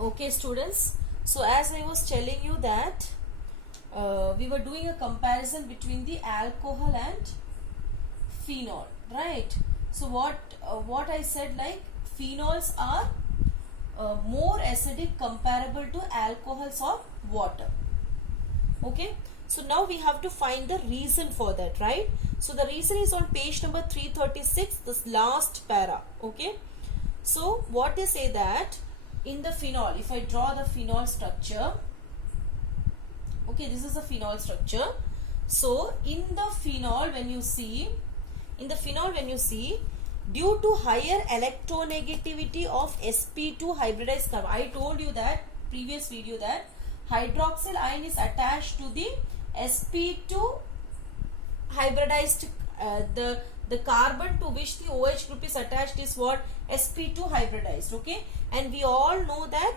Okay, students. So as I was telling you that we were doing a comparison between the alcohol and phenol, right? So what I said, like phenols are more acidic comparable to alcohols or water. Okay. So now we have to find the reason for that, right? So the reason is on page number 336, this last para. Okay. So what they say that in the phenol, if I draw the phenol structure, okay, this is the phenol structure. So in the phenol, when you see, due to higher electronegativity of sp2 hybridized carbon, I told you that previous video that hydroxyl ion is attached to the sp2 hybridized, the carbon to which the OH group is attached is what? sp2 hybridized. Okay, and we all know that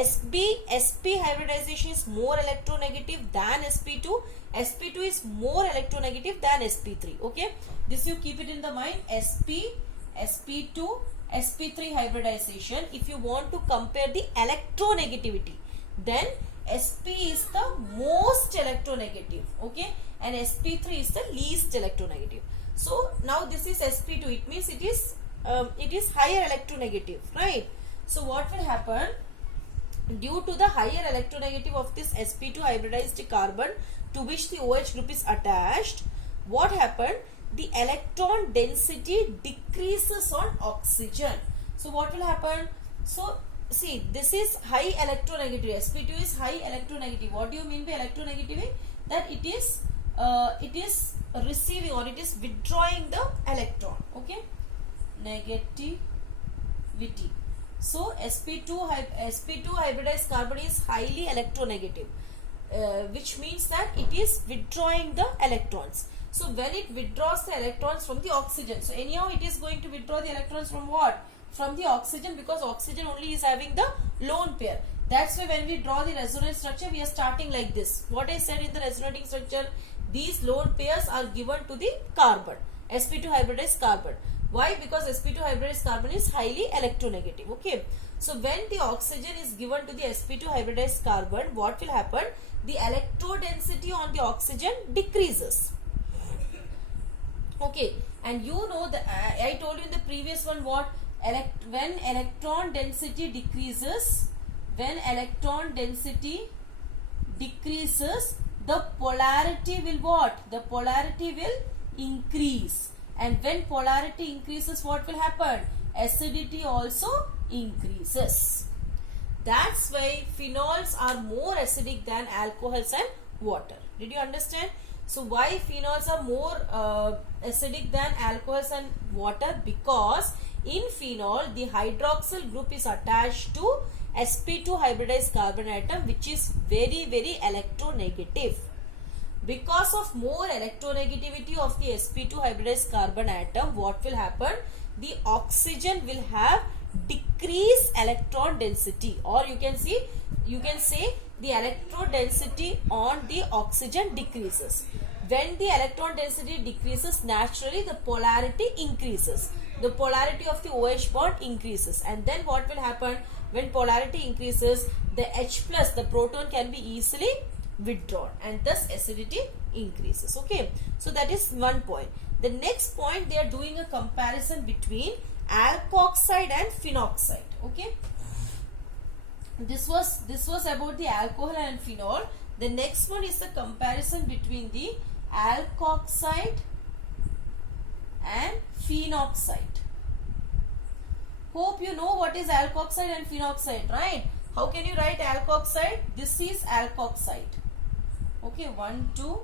sp hybridization is more electronegative than sp2. sp2 is more electronegative than sp3. Okay, this you keep it in the mind. sp2 sp3 hybridization, if you want to compare the electronegativity, then sp is the most electronegative, okay, and sp3 is the least electronegative. So now this is sp2, it means it is higher electronegative, right? So what will happen, due to the higher electronegative of this sp2 hybridized carbon to which the OH group is attached, what happened, the electron density decreases on oxygen. So what will happen, so see, this is high electronegative, sp2 is high electronegative. What do you mean by electronegativity? That it is receiving or it is withdrawing the electron, okay, negativity. So sp2 hybridized carbon is highly electronegative, which means that it is withdrawing the electrons. So when it withdraws the electrons from the oxygen, so anyhow it is going to withdraw the electrons from what? From the oxygen, because oxygen only is having the lone pair. That's why when we draw the resonance structure, we are starting like this. What I said in the resonating structure, these lone pairs are given to the carbon, sp2 hybridized carbon. Why? Because sp2 hybridized carbon is highly electronegative. Okay. So when the oxygen is given to the sp2 hybridized carbon, what will happen? The electrodensity on the oxygen decreases. Okay. And you know that I told you in the previous one what? When electron density decreases, the polarity will what? The polarity will increase. And when polarity increases, what will happen? Acidity also increases. That's why phenols are more acidic than alcohols and water. Did you understand? So why phenols are more acidic than alcohols and water? Because in phenol, the hydroxyl group is attached to sp2 hybridized carbon atom, which is very, very electronegative. Because of more electronegativity of the sp2 hybridized carbon atom, what will happen? The oxygen will have decreased electron density, or you can say the electron density on the oxygen decreases. When the electron density decreases, naturally the polarity increases. The polarity of the OH bond increases, and then what will happen? When polarity increases, the H plus, the proton, can be easily withdrawn, and thus acidity increases. Okay, so that is one point. The next point, they are doing a comparison between alkoxide and phenoxide. Okay, this was about the alcohol and phenol. The next one is the comparison between the alkoxide and phenoxide. Hope you know what is alkoxide and phenoxide, right? How can you write alkoxide? This is alkoxide. Okay, 1, 2,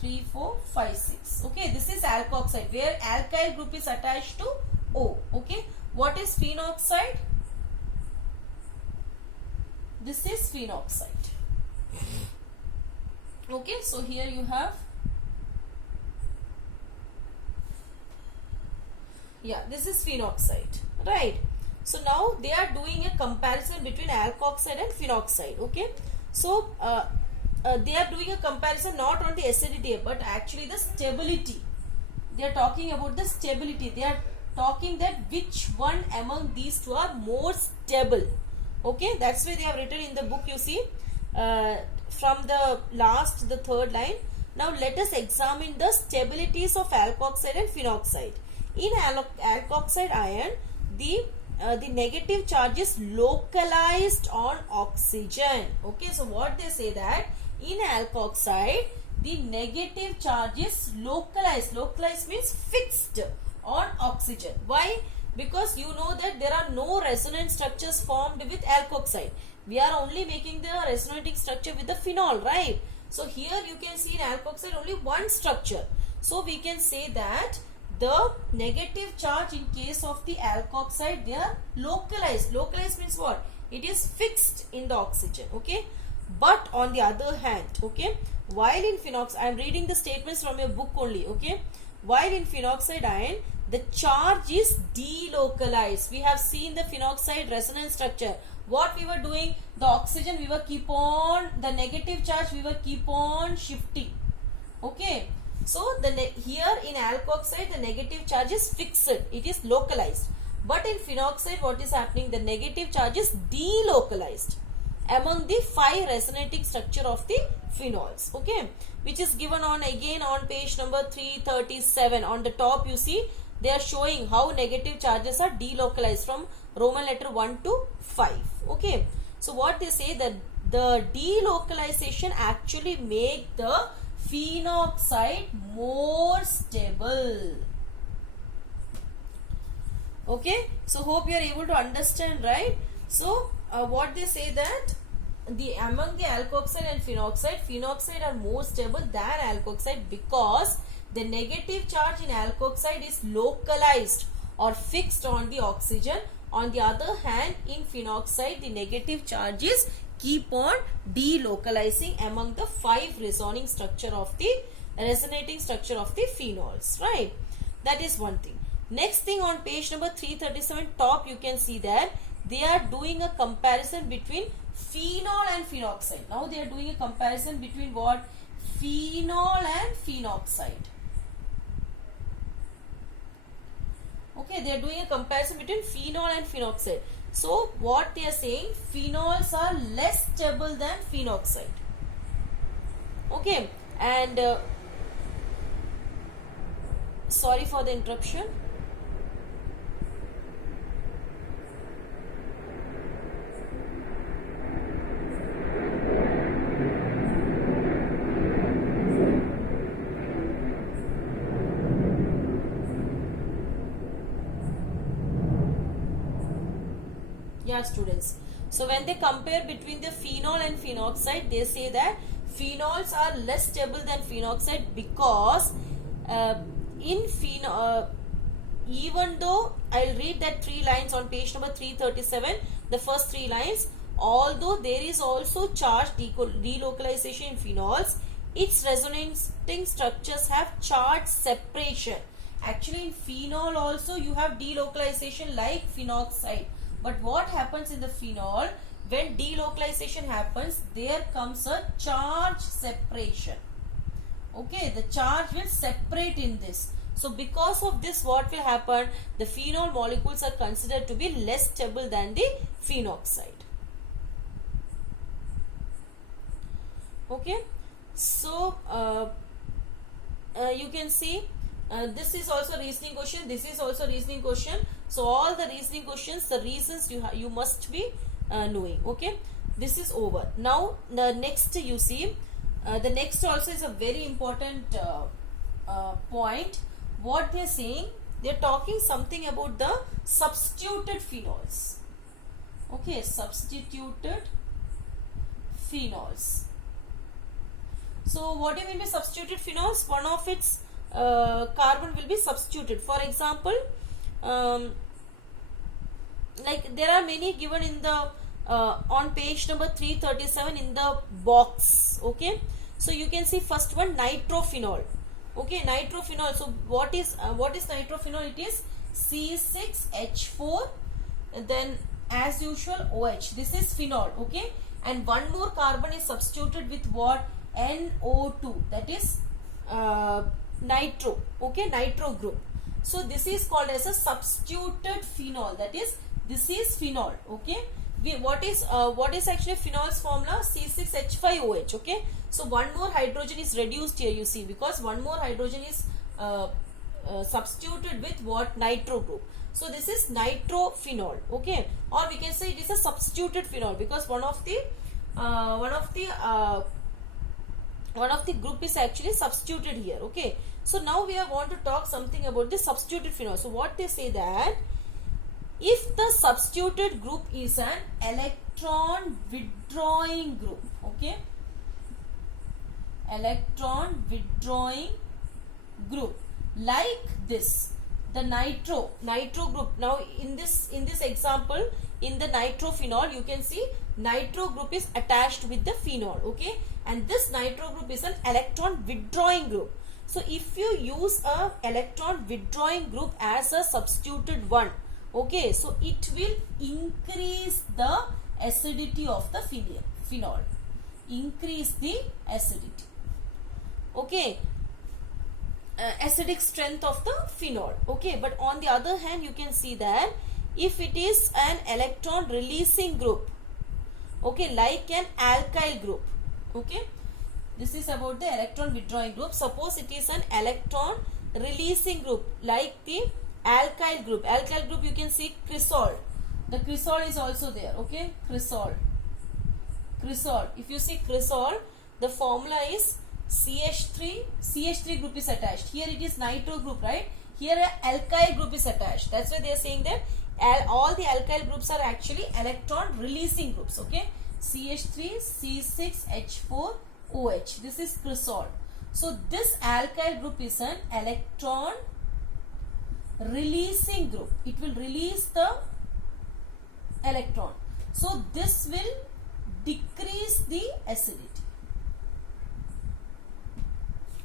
3, 4, 5, 6. Okay, this is alkoxide where alkyl group is attached to O. Okay, what is phenoxide? This is phenoxide. Okay, so here you have, yeah, this is phenoxide, right? So now they are doing a comparison between alkoxide and phenoxide. Okay, so they are doing a comparison not on the acidity but actually the stability. They are talking about the stability. They are talking that which one among these two are more stable. Okay, that's why they have written in the book, you see, from the last, the third line. Now let us examine the stabilities of alkoxide and phenoxide. In alkoxide ion, the negative charge is localized on oxygen. Okay, so what they say that in alkoxide, the negative charge is localized. Localized means fixed on oxygen. Why? Because you know that there are no resonance structures formed with alkoxide. We are only making the resonating structure with the phenol, right? So here you can see in alkoxide only one structure. So we can say that the negative charge in case of the alkoxide, they are localized. Localized means what? It is fixed in the oxygen. Okay. But on the other hand, okay, while in phenoxide, I am reading the statements from your book only. Okay. While in phenoxide ion, the charge is delocalized. We have seen the phenoxide resonance structure. What we were doing, the oxygen we were keep on, the negative charge we were keep on shifting. Okay. So here in alkoxide, the negative charge is fixed. It is localized. But in phenoxide, what is happening? The negative charge is delocalized among the 5 resonating structure of the phenols. Okay. Which is given on again on page number 337. On the top you see they are showing how negative charges are delocalized from Roman letter 1 to 5. Okay. So what they say that the delocalization actually make the phenoxide more stable. Okay. So hope you are able to understand, right? So what they say that among the alkoxide and phenoxide are more stable than alkoxide because the negative charge in alkoxide is localized or fixed on the oxygen. On the other hand, in phenoxide, the negative charges keep on delocalizing among the 5 resonating structure of the phenols, right? That is one thing. Next thing on page number 337 top, you can see that they are doing a comparison between phenol and phenoxide. Now they are doing a comparison between what? Phenol and phenoxide. Okay, they are doing a comparison between phenol and phenoxide. So what they are saying, phenols are less stable than phenoxide. Okay, and sorry for the interruption. Yeah, students. So when they compare between the phenol and phenoxide, they say that phenols are less stable than phenoxide because in phenol, even though I'll read that 3 lines on page number 337, the first 3 lines, although there is also charge delocalization in phenols, its resonating structures have charge separation. Actually in phenol also you have delocalization like phenoxide. But what happens in the phenol, when delocalization happens, there comes a charge separation. Okay, the charge will separate in this. So because of this, what will happen? The phenol molecules are considered to be less stable than the phenoxide. Okay, so you can see this is also reasoning question, this is also reasoning question. So all the reasoning questions, the reasons you must be knowing. Okay, this is over. Now the next you see, the next also is a very important point. What they are saying, they are talking something about the substituted phenols. Okay, substituted phenols. So what do you mean by substituted phenols? One of its carbon will be substituted. For example, like there are many given in the on page number 337 in the box. Okay, so you can see first one, nitrophenol. Okay, nitrophenol. So what is nitrophenol? It is C6H4, then as usual OH. This is phenol. Okay, and one more carbon is substituted with what? NO2, that is nitro. Okay, nitro group. So this is called as a substituted phenol, that is this is phenol. Okay, what is actually phenol's formula? C6H5OH. Okay, so one more hydrogen is reduced here, you see, because one more hydrogen is substituted with what? Nitro group. So this is nitrophenol. Okay, or we can say it is a substituted phenol, because one of the group is actually substituted here. Okay, so now we are going to talk something about the substituted phenol. So what they say that if the substituted group is an electron withdrawing group, okay, electron withdrawing group, like this, the nitro group. Now in this example, in the nitrophenol, you can see nitro group is attached with the phenol. Okay, and this nitro group is an electron withdrawing group. So if you use a electron withdrawing group as a substituted one, okay, so it will increase the acidity of the phenol, increase the acidity. Okay, acidic strength of the phenol. Okay, but on the other hand, you can see that if it is an electron releasing group, okay, like an alkyl group, okay, this is about the electron withdrawing group. Suppose it is an electron releasing group like the alkyl group. Alkyl group, you can see cresol. The cresol is also there. Okay, cresol. If you see cresol, the formula is CH3 group is attached. Here it is nitro group, right? Here an alkyl group is attached. That's why they are saying that all the alkyl groups are actually electron releasing groups. Okay, CH3, C6H4, OH. This is cresol. So this alkyl group is an electron releasing group. It will release the electron. So this will decrease the acidity.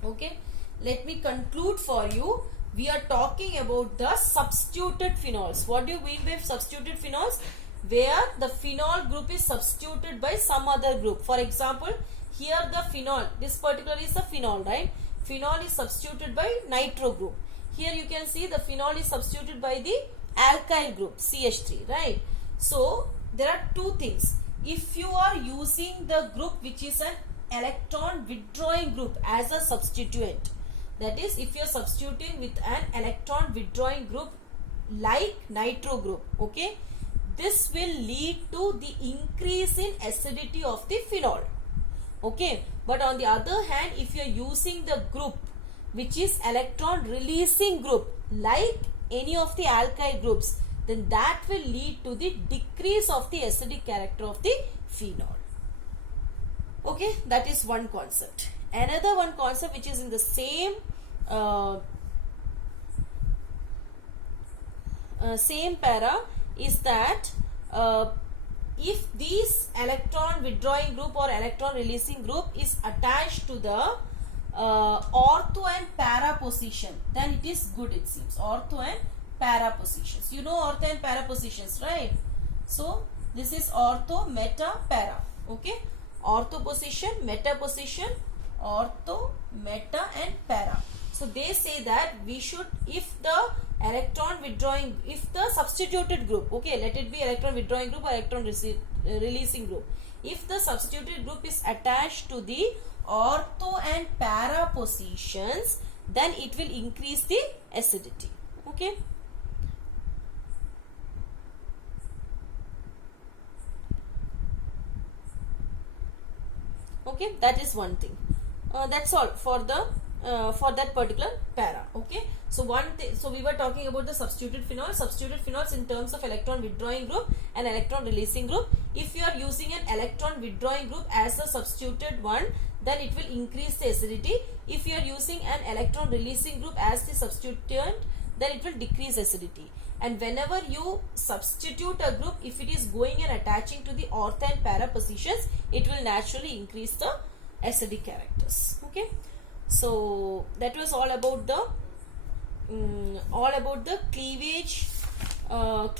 Okay, let me conclude for you. We are talking about the substituted phenols. What do you mean by substituted phenols? Where the phenol group is substituted by some other group. For example, here the phenol, this particular is a phenol, right? Phenol is substituted by nitro group. Here you can see the phenol is substituted by the alkyl group, CH3, right? So there are two things. If you are using the group which is an electron withdrawing group as a substituent, that is, if you are substituting with an electron withdrawing group like nitro group, okay, this will lead to the increase in acidity of the phenol. Okay, but on the other hand, if you are using the group which is electron releasing group like any of the alkyl groups, then that will lead to the decrease of the acidic character of the phenol. Okay, that is one concept. Another one concept which is in the same same para is that if this electron withdrawing group or electron releasing group is attached to the ortho and para position, then it is good, it seems. Ortho and para positions. You know ortho and para positions, right? So this is ortho, meta, para. Okay, ortho position, meta position, ortho, meta and para. So they say that we should, if the electron withdrawing, if the substituted group, okay, let it be electron withdrawing group or electron releasing group, if the substituted group is attached to the ortho and para positions, then it will increase the acidity. Okay. Okay, that is one thing. That's all for the for that particular para. Okay, so so we were talking about the substituted phenols in terms of electron withdrawing group and electron releasing group. If you are using an electron withdrawing group as a substituted one, then it will increase the acidity. If you are using an electron releasing group as the substituent, then it will decrease acidity. And whenever you substitute a group, if it is going and attaching to the ortho and para positions, it will naturally increase the acidic characters. Okay, so that was all about the cleavage of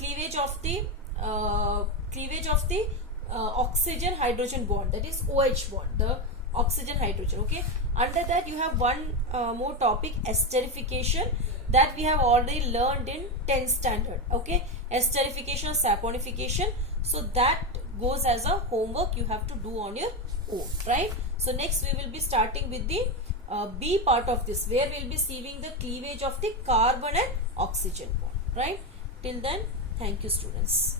the oxygen hydrogen bond, that is OH bond, the oxygen hydrogen. Okay, under that you have one more topic, esterification. that we have already learned in 10th standard. Okay, esterification or saponification. So that goes as a homework you have to do on your own, right? So next we will be starting with the B part of this, where we will be seeing the cleavage of the carbon and oxygen bond, right? Till then, thank you students.